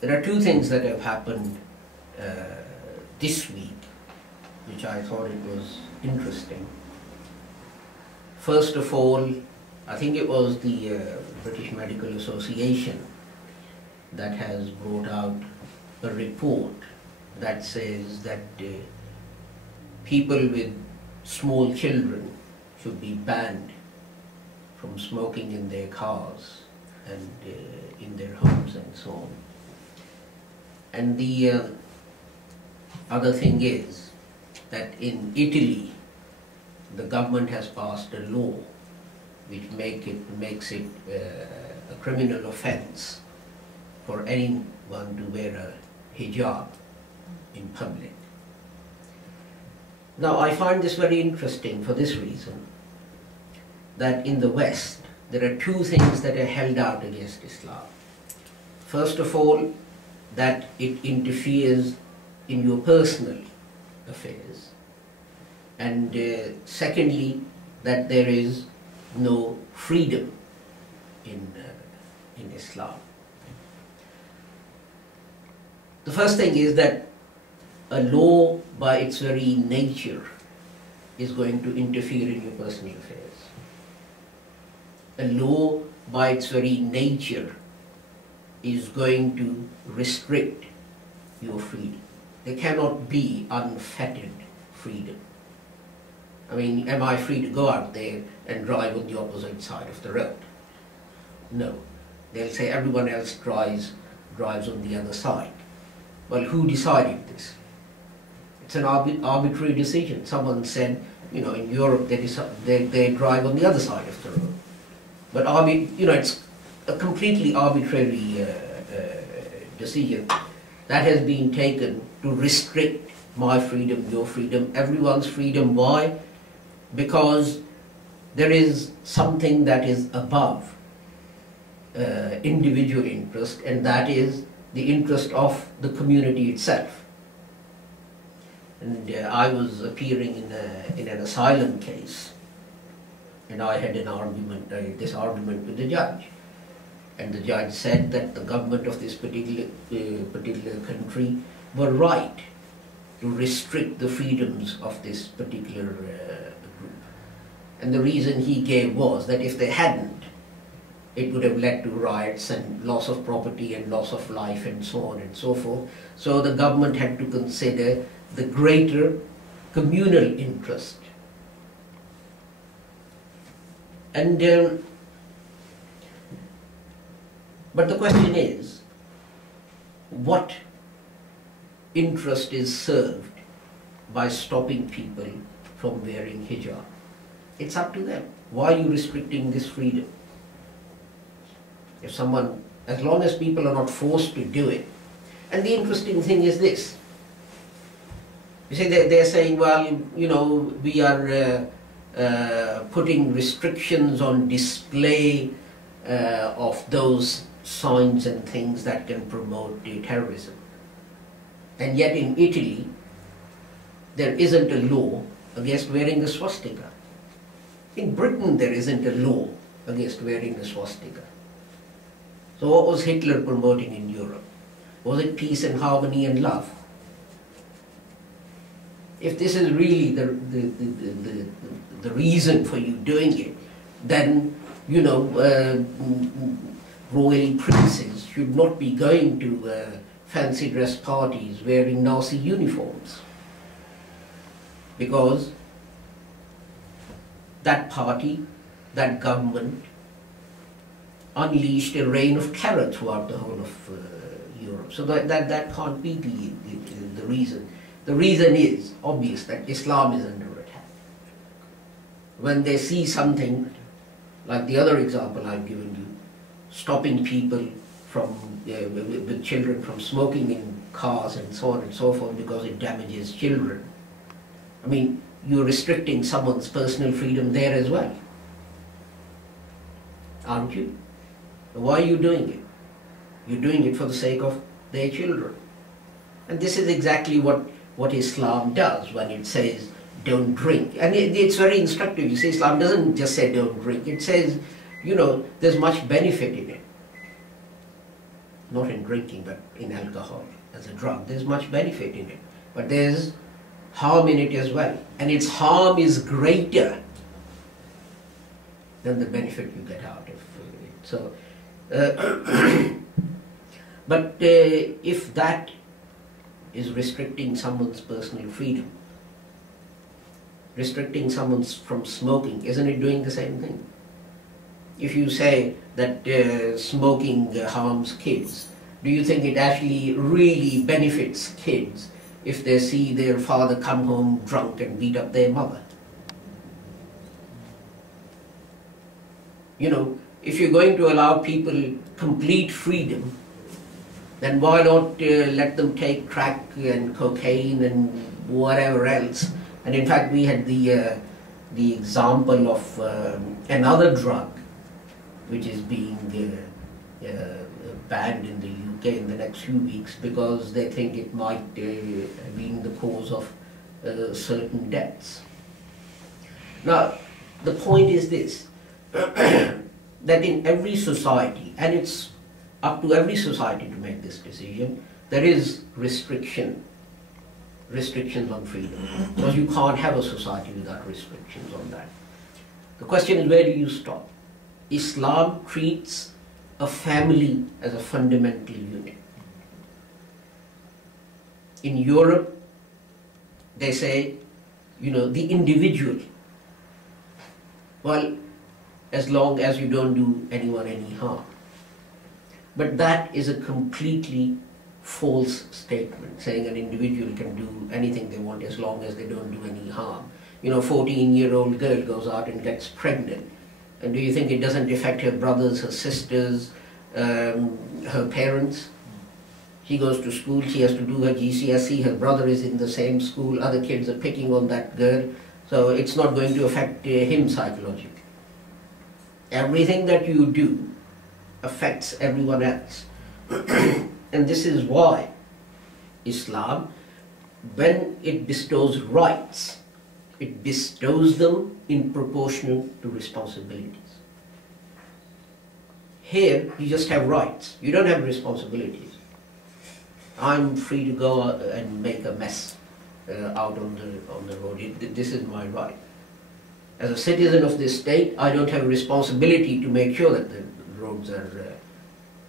There are two things that have happened this week, which I thought it was interesting. First of all, I think it was the British Medical Association that has brought out a report that says that people with small children should be banned from smoking in their cars and in their homes and so on. And the other thing is that in Italy, the government has passed a law which makes it a criminal offence for anyone to wear a hijab in public. Now, I find this very interesting for this reason, that in the West, there are two things that are held out against Islam. First of all, that it interferes in your personal affairs. And secondly, that there is no freedom in Islam. The first thing is that a law by its very nature is going to interfere in your personal affairs. A law by its very nature is going to restrict your freedom. There cannot be unfettered freedom. I mean, am I free to go out there and drive on the opposite side of the road? No. They'll say everyone else drives on the other side. Well, who decided this? It's an arbitrary decision. Someone said, you know, in Europe they drive on the other side of the road. But it's a completely arbitrary decision that has been taken to restrict my freedom, your freedom, everyone's freedom. Why? Because there is something that is above individual interest, and that is the interest of the community itself. And I was appearing in an asylum case, and I had this argument with the judge. And the judge said that the government of this particular country were right to restrict the freedoms of this particular group. And the reason he gave was that if they hadn't, it would have led to riots and loss of property and loss of life and so on and so forth. So the government had to consider the greater communal interest. And but the question is, what interest is served by stopping people from wearing hijab? It's up to them. Why are you restricting this freedom? If someone, as long as people are not forced to do it. And the interesting thing is this. You see, they're saying, well, you know, we are putting restrictions on display of those signs and things that can promote terrorism. And yet in Italy, there isn't a law against wearing the swastika. In Britain, there isn't a law against wearing the swastika. So what was Hitler promoting in Europe? Was it peace and harmony and love? If this is really the reason for you doing it, then, you know, royal princes should not be going to fancy dress parties wearing Nazi uniforms, because that party, that government, unleashed a reign of terror throughout the whole of Europe. So that can't be the reason. The reason is obvious, that Islam is under attack. When they see something like the other example I've given you, stopping people from, with children from smoking in cars and so on and so forth because it damages children. I mean, you're restricting someone's personal freedom there as well, aren't you? Why are you doing it? You're doing it for the sake of their children. And this is exactly what Islam does when it says don't drink. And it's very instructive. You see, Islam doesn't just say don't drink. It says, you know, there's much benefit in it. not in drinking, but in alcohol as a drug. There's much benefit in it, but there's harm in it as well, and its harm is greater than the benefit you get out of it. So, but if that is restricting someone's personal freedom, restricting someone from smoking, isn't it doing the same thing? If you say that smoking harms kids, do you think it actually really benefits kids if they see their father come home drunk and beat up their mother? You know, if you're going to allow people complete freedom, then why not let them take crack and cocaine and whatever else? And in fact, we had the example of another drug which is being banned in the UK in the next few weeks because they think it might be the cause of certain deaths. Now, the point is this, that in every society, and it's up to every society to make this decision, there is restrictions on freedom, because you can't have a society without restrictions on that. The question is, where do you stop? Islam treats a family as a fundamental unit. In Europe, they say, you know, the individual, well, as long as you don't do anyone any harm. But that is a completely false statement, saying an individual can do anything they want as long as they don't do any harm. You know, 14-year-old girl goes out and gets pregnant. And do you think it doesn't affect her brothers, her sisters, her parents? She goes to school, she has to do her GCSE, her brother is in the same school, other kids are picking on that girl, so it's not going to affect him psychologically. Everything that you do affects everyone else. And this is why Islam, when it bestows rights, it bestows them in proportion to responsibilities. Here, you just have rights. You don't have responsibilities. I'm free to go and make a mess out on the road. This is my right. As a citizen of this state, I don't have a responsibility to make sure that the roads are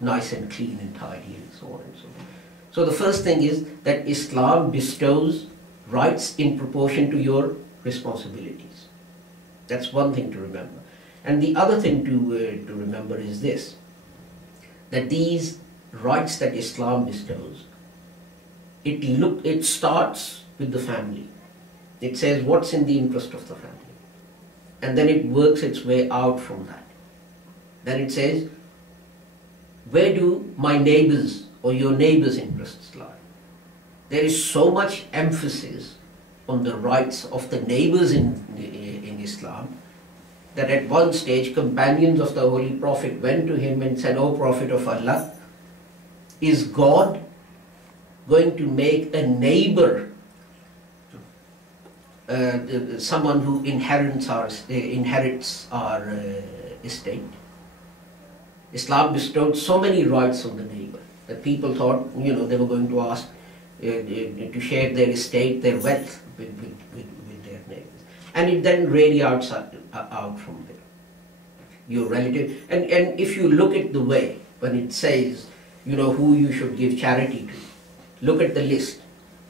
nice and clean and tidy and so on and so on. So the first thing is that Islam bestows rights in proportion to your responsibilities. That's one thing to remember. And the other thing to remember is this, that these rights that Islam bestows, it starts with the family. It says what's in the interest of the family. And then it works its way out from that. Then it says, where do my neighbors or your neighbors' interests lie? There is so much emphasis on the rights of the neighbors in Islam that at one stage companions of the Holy Prophet went to him and said, "O Prophet of Allah, is God going to make a neighbor someone who inherits our estate?" Islam bestowed so many rights on the neighbor that people thought, you know, they were going to ask to share their estate, their wealth with their neighbors. And it then radiates out from there. Your relative, and if you look at the way, when it says, you know, who you should give charity to, look at the list,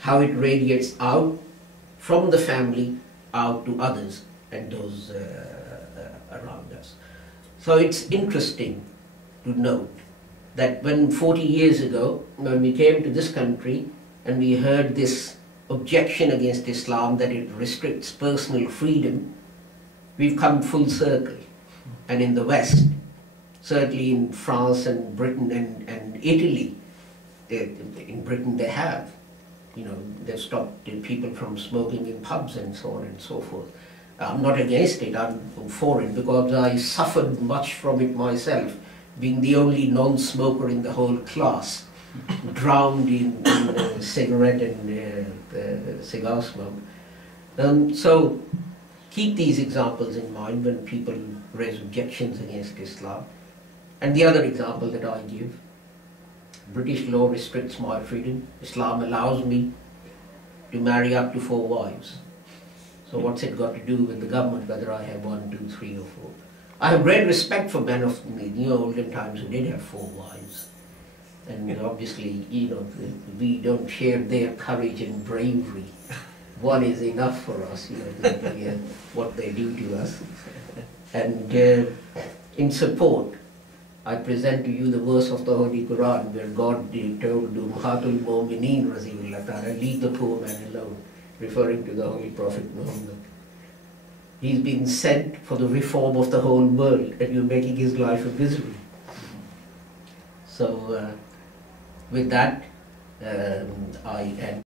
how it radiates out from the family out to others and those around us. So it's interesting to note that when 40 years ago, when we came to this country and we heard this objection against Islam that it restricts personal freedom, we've come full circle. And in the West, certainly in France and Britain and Italy, in Britain they have, you know, they've stopped people from smoking in pubs and so on and so forth. I'm not against it, I'm for it, because I suffered much from it myself, being the only non-smoker in the whole class, drowned in cigarette and cigar smoke. So keep these examples in mind when people raise objections against Islam. And the other example that I give, British law restricts my freedom. Islam allows me to marry up to 4 wives. So what's it got to do with the government, whether I have 1, 2, 3 or 4? I have great respect for men of the olden times who did have 4 wives. And obviously, we don't share their courage and bravery. 1 is enough for us, what they do to us. And in support, I present to you the verse of the Holy Quran where God told Ummahatul Mu'mineen Rasulullah Ta'ala, leave the poor man alone, referring to the Holy Prophet Muhammad. He's been sent for the reform of the whole world and you're making his life a misery. So with that, I end.